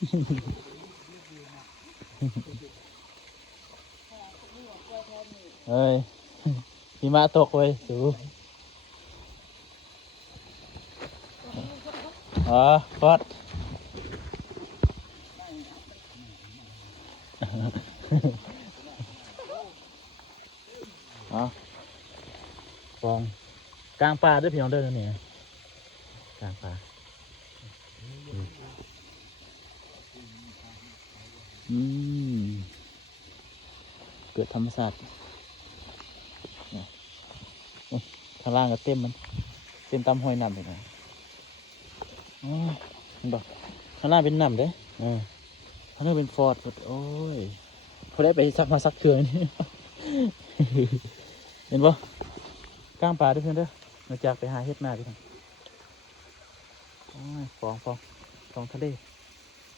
เอ้ยหิมะตกเว้ยสูอ๋อฟอดอ๋อฟองกลางป่าด้วยพี่น้องเด้อเนี่ยกลางป่าอืมเกิดธรรมศาสตร์เนี่ยข้างล่างก็เต็มมันเต็มตามห้อยน้ำเลยนะอ๋อเห็นบอกข้างล่างเป็นน้ำเด้ข้างล่างเป็นฟอร์ดโอ้ยเขาได้ไปซักมาซักเถื่อนนี่ เห็นปะกลางป่าด้วยเพื่อนเด้อมาจากไปหาเฮ็ดมาด้วยกันโอ้ยฟองทะเล